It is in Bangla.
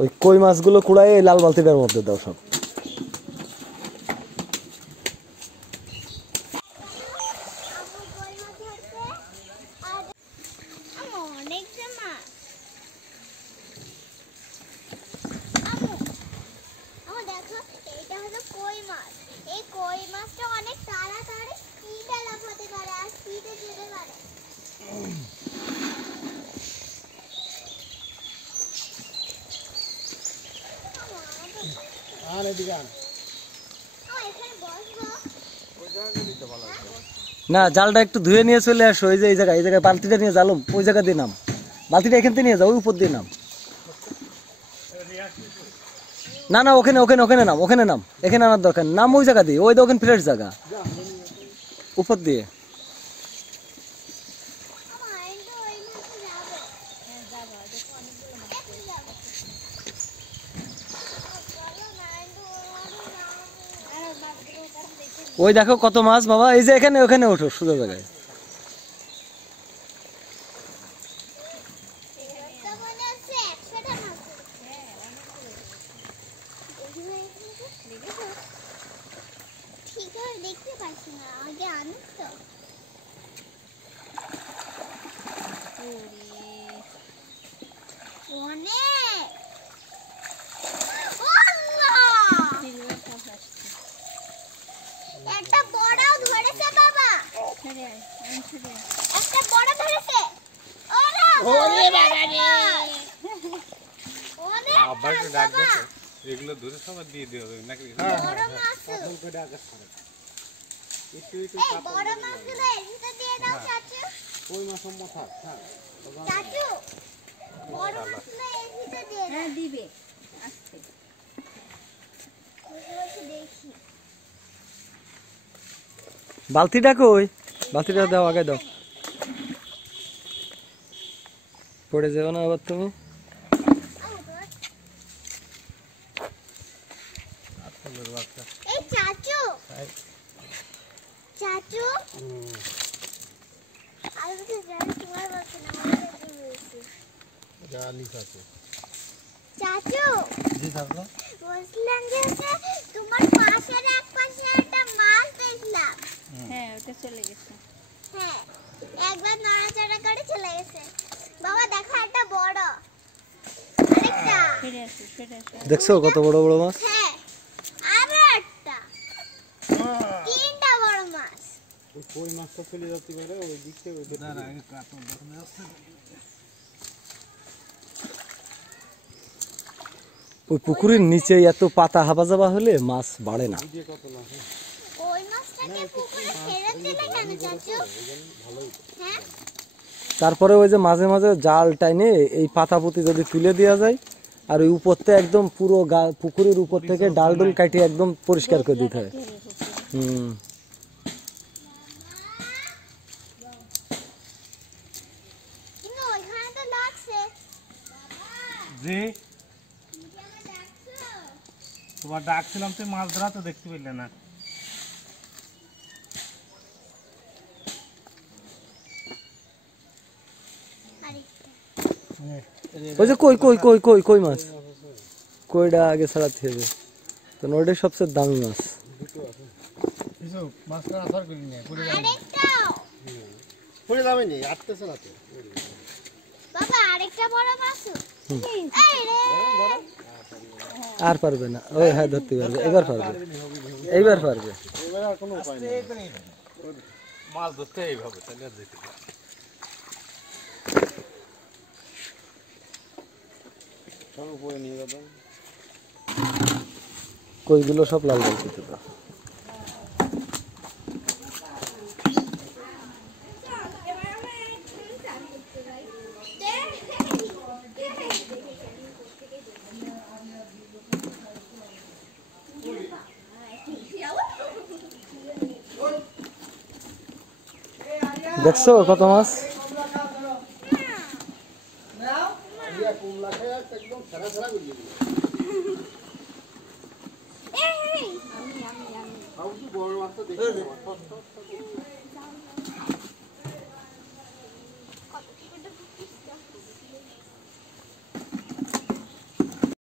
ওই কই মাছগুলো কুড়াই এই লাল বালতিটার মধ্যে দাও সব। না জালটা একটু ধুয়ে নিয়ে চলে আসো। এই যে এই জায়গায় বালতিটা নিয়ে জালুম ওই জায়গা দিয়ে নাম, বালতিটা এখান থেকে নিয়ে যাও, ওই উপর দিয়ে নাম। না না ওখানে ওখানে ওখানে নাম, ওখানে নাম, এখানে আনার দরকার নাম, ওই জায়গা দিয়ে, ওই ওখানে ফ্রেশ জায়গা উপর দিয়ে। ওই দেখো কত মাছ বাবা, এই যে এখানে ওখানে ওঠো সোজা জায়গায়। এগুলো ধরে সবাই দিয়ে দেওয়া হবে নাকি? বালতিটা কই? বালতিটা দাও, আগে দাও, পড়ে যাবে না আবার তুমি। তোমার পাশের এক পাশে একটা মাছ দেখলাম। হ্যাঁ ওটা চলে গেছে। হ্যাঁ একবার নড়াচড়া করে চলে গেছে। বাবা দেখো একটা বড়, আরেকটা দেখছো কত বড় বড় মাছ। হ্যাঁ আরো একটা, তিনটা বড় মাছ। ওই মাছটা চলে যেতে পারে ওই দিকে, ওই না না কাটন দেখুন আসছে। ওই পুকুরের নিচে এত পাতা হাবা যাবা হলে মাছ বাড়ে না। ওই মাছটাকে পুকুরে ছেড়ে দিলে কেন চাচু? হ্যাঁ তারপরে ওই যে মাঝে মাঝে জাল টাইনে এই পাতা পুঁতি যদি তুলে দেওয়া যায়, আর ওই উপরতে একদম পুরো পুকুরের উপর থেকে ডাল ডুল কাটিয়ে একদম পরিষ্কার করে দিতে হয়। তোমার ডাকছিলাম, তুই মাছ ধরা তো দেখতে পেলে না। ওই যে কই কই কই কই কই মাছ, কইটা আগে ছাড়াতে হবে, কারণ ওইটাই সবচেয়ে দামি মাছ। আর পারবে না, ওই হ্যাঁ ধরতে পারবে, এবার পারবে, এইবার পারবে। মাছ ধরতে এইভাবে তাহলে যেতে উপরে নিয়ে যাবেন। কইগুলো সব লাল বালতিতে দাও। দেখছো কত মাছ।